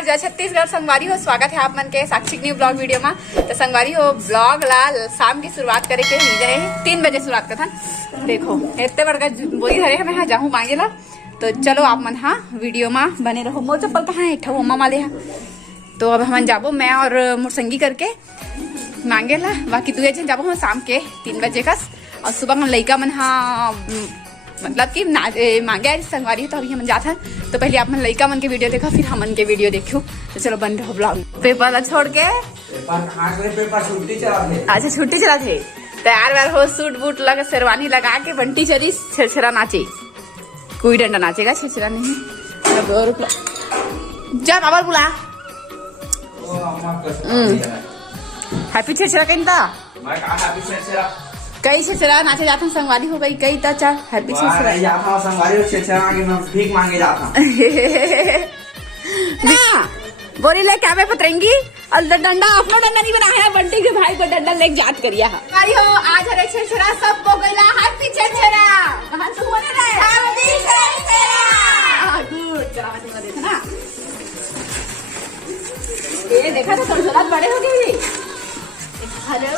जय छत्तीसगढ़ संगवारी हो। स्वागत है आप मन के साक्षी न्यू ब्लॉग वीडियो में। तो संगवारी हो ब्लॉग ला शाम की शुरुआत करे के ही जाए 3 बजे शुरुआत का था। देखो इतने बड़का बोरी धरे मैं जाऊँ मांगे ला। तो चलो आप मन हाँ वीडियो में बने रहो। मोर चप्पल कहाँ है ठो अम्मा वाले है। तो अब हम जाबो मैं और मोर संगी करके मांगे ला। बाकी 2 जन जाबो हम शाम के 3 बजे कस। और सुबह हम लड़का मन हाँ मतलब कि मांगे संगवारी तो अभी हम जाते हैं। तो पहले आप मन लड़का मन के वीडियो देखो फिर हमन के वीडियो देखो। तो चलो बन रहो ब्लॉग। पेपर ला छोड़ के पेपर छुट्टी चला थे। अच्छा छुट्टी चला थे। तैयार व्यार हो सूट बूट लगा शेरवानी लगा के बंटी चली छेछरा नाचे। कोई डंडा नाचेगा छेछरा नहीं। जा बाबा बुला हैप्पी छेछरा कहीं था। कई छेछरा नाचे जाते हैं संगवारी हो गई कई ता हैप्पी छेछरा जाता संगवारी छेछरा के मैं भीख मांगे जाता बोरी ले क्या मैं पतरेंगी और डंडा अपना डंडा नहीं बनाया है। बंटी के भाई को डंडा लेके जात करिया है। अरे हो आज हरे छेछरा सब हो गईला हैप्पी छेछरा। कहां से होने रहे हैप्पी छेछरा। गुड चला मैं तुम्हें देखना। ये देखा तो थोड़ा बड़े हो गए। हेलो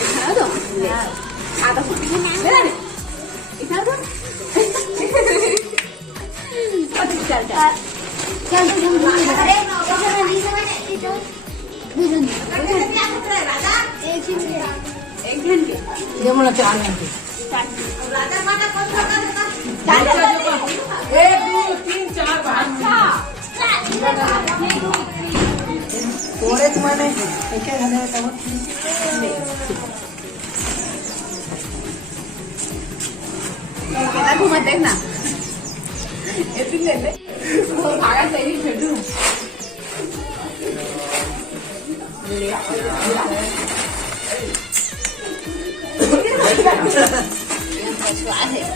इतना दो आधा फोन मेरा नहीं इतना दो चल चल एक घंटे ये मुझे 4 घंटे 1 2 3 4 अच्छा थोड़े तुम्हारे घूमत देखना ले वो भागा सही फेंकू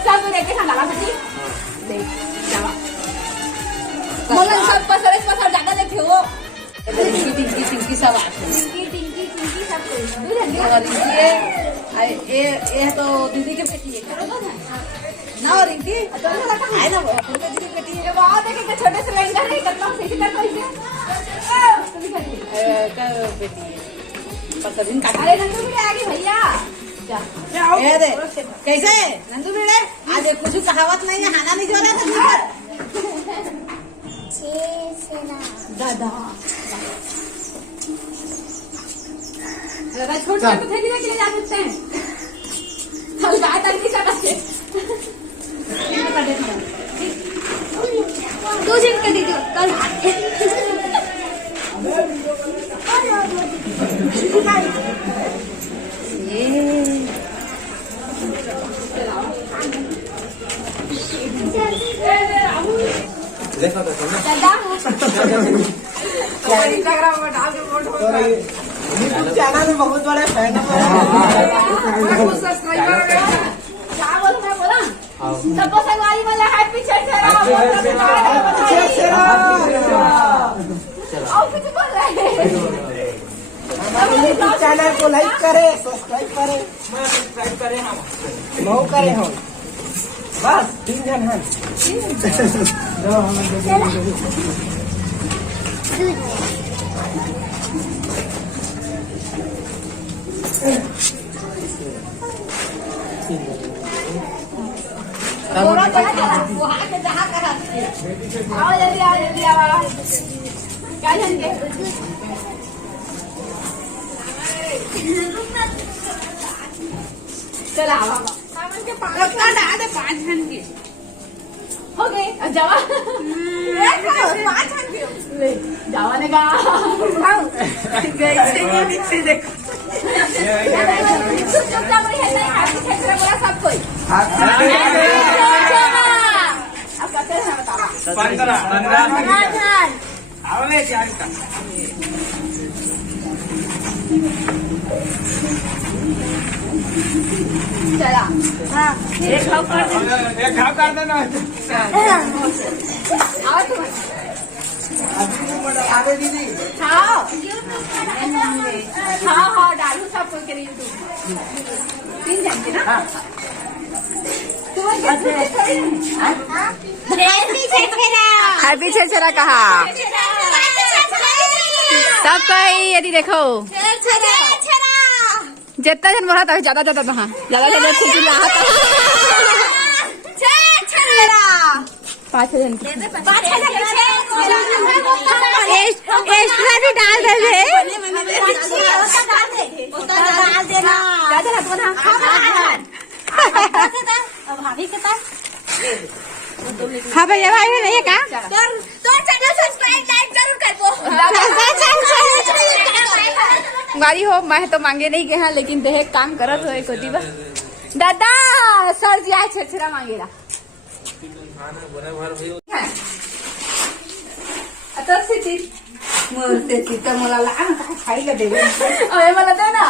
सब देखे खाना ला सकती देख जावा मोलन सब पसर ज्यादा देखे हो। टिंकी सब आते टिंकी सब ये तो दीदी के बेटी है ना। और रिंकी है ना वो दीदी की बेटी है। वहाँ देखे छोटे से लहंगा नहीं करता सीधी कर बेटी है पर दिन काटा रे नंदू भी आ गई भैया। ये दे कैसे नंदू बेड़े आज कुछ कहावत नहीं है। खाना नहीं जो रहा था दादा दादा छोटे को थैली लेके ले जा सकते हैं। कल बात आती सकते 2 दिन के दीदी कल देखा तो इंस्टाग्राम में डाल के फोटो चैनल में बहुत बड़े फैन क्या बोलूं मैं बोला सबको संगवारी वाला हैप्पी छेछरा और कुछ बोल रहे हैं। चैनल को लाइक करे सब्सक्राइब करे नो करे हम बस 3 जन हैं। चला 5 घंटे हो गए जावा 5 घंटे जावा ने कहा देखो सब कोई अब कहते हैं बतावा 15 चला हाँ एक घाव कर देना आओ तुम आगे दीदी खाओ हाँ डालू सब कोई के यूट्यूब 3 घंटे ना। तू हैप्पी छेरा कहा सब कही यदि देखो जितना जन बोला था ज्यादा ज्यादा वहाँ ज्यादा खुशी रहा पाँच जन एक्स्ट्रा भी डाल देना हाँ भैया भाई नहीं है क्या तो चैनल सब्सक्राइब लाइक जरूर कर दो गाड़ी हो मैं तो मांगे नहीं गए हैं लेकिन देह काम करत हो एक होती बा दादा सर जी आए छेरा मांगेला आता सिटी मोरते चित्त मला लहान काय खायला देवे अरे मला दे ना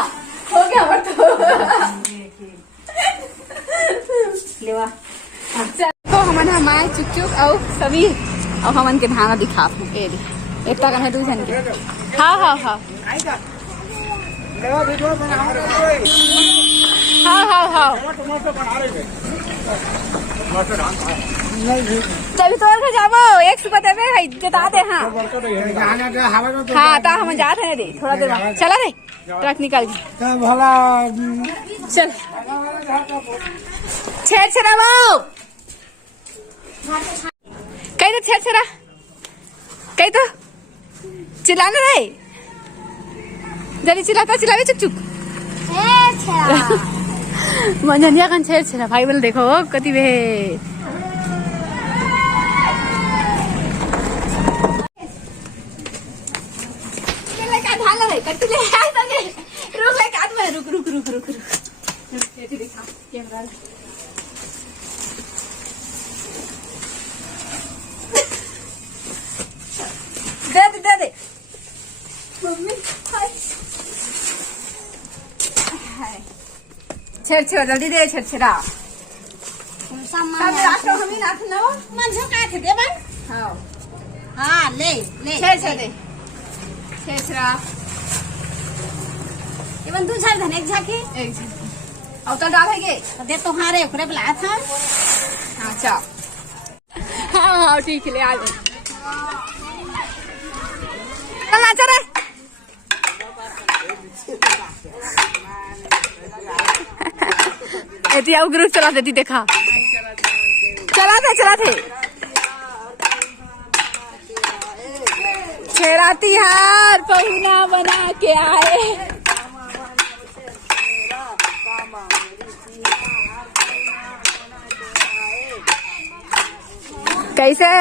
हो गया वाटतो लेवा तो हमन हमारे चुक और सभी और हमन के धाना दिखा ए इतना कन है दू जन के हाँ हाँ हाँ हाँ हाँ हाँ तभी तो जाबो 100 रुपया देवे है जता दे हाँ हाँ तो हम जाते हैं रे थोड़ा देर बाद चला रे ट्रक निकाल भला चल छेरा वो कहीं तो छेरा कहीं तो चिल्लाना रे जल्दी चिल्लाता चिल्लावे चुक चुक मननिया कन छेरा भाई बोल देखो कति बे कट्टी ले आए तने रुक ले काट में रुक ये दिखा कैमरा दे मम्मी हाय छेरा जल्दी दे छेरा सामान रास्ता हम ही नाथ ना मन जो का थे दे बन हां ले छेरा दे छेरा इवन दू झाड़ धन एक झाकी और तो डालेंगे दे तुम्हारे ओकरे बुलाया था अच्छा हाँ ठीक है ले आ गए चल रे एती आओ ग्रुप चला देती देखा चला थे छेरा तिहार पहुना बना के आए कैसे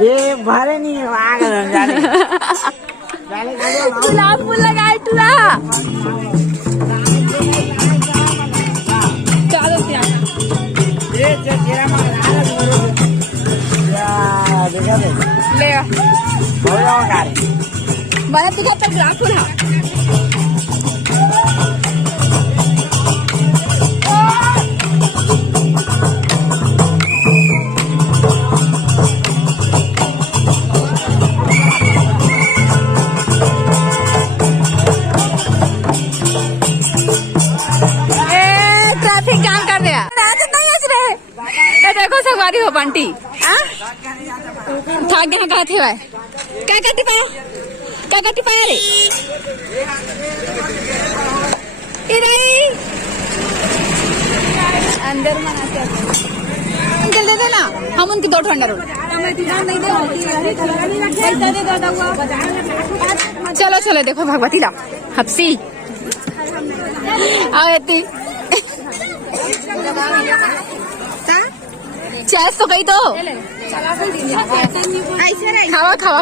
ये भारे नहीं आग जाने गुलाब फूल लगाए तुला चलो ये चेहरा देखा दे ले हो जाओ बना तुझा तो गुलाब फूल है देखो सवारी हो बंटी थक गया कहा थे भाई क्या करती पाया रे अंदर मनाते अंकल दे देना हम उनकी 2 ठंडा रोड चलो देखो भगवती ला हफ्सी आती चैस तो गई तो खावा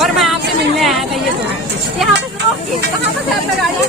और मैं आपसे मिलने आया था ये तो यहाँ पे गाड़ी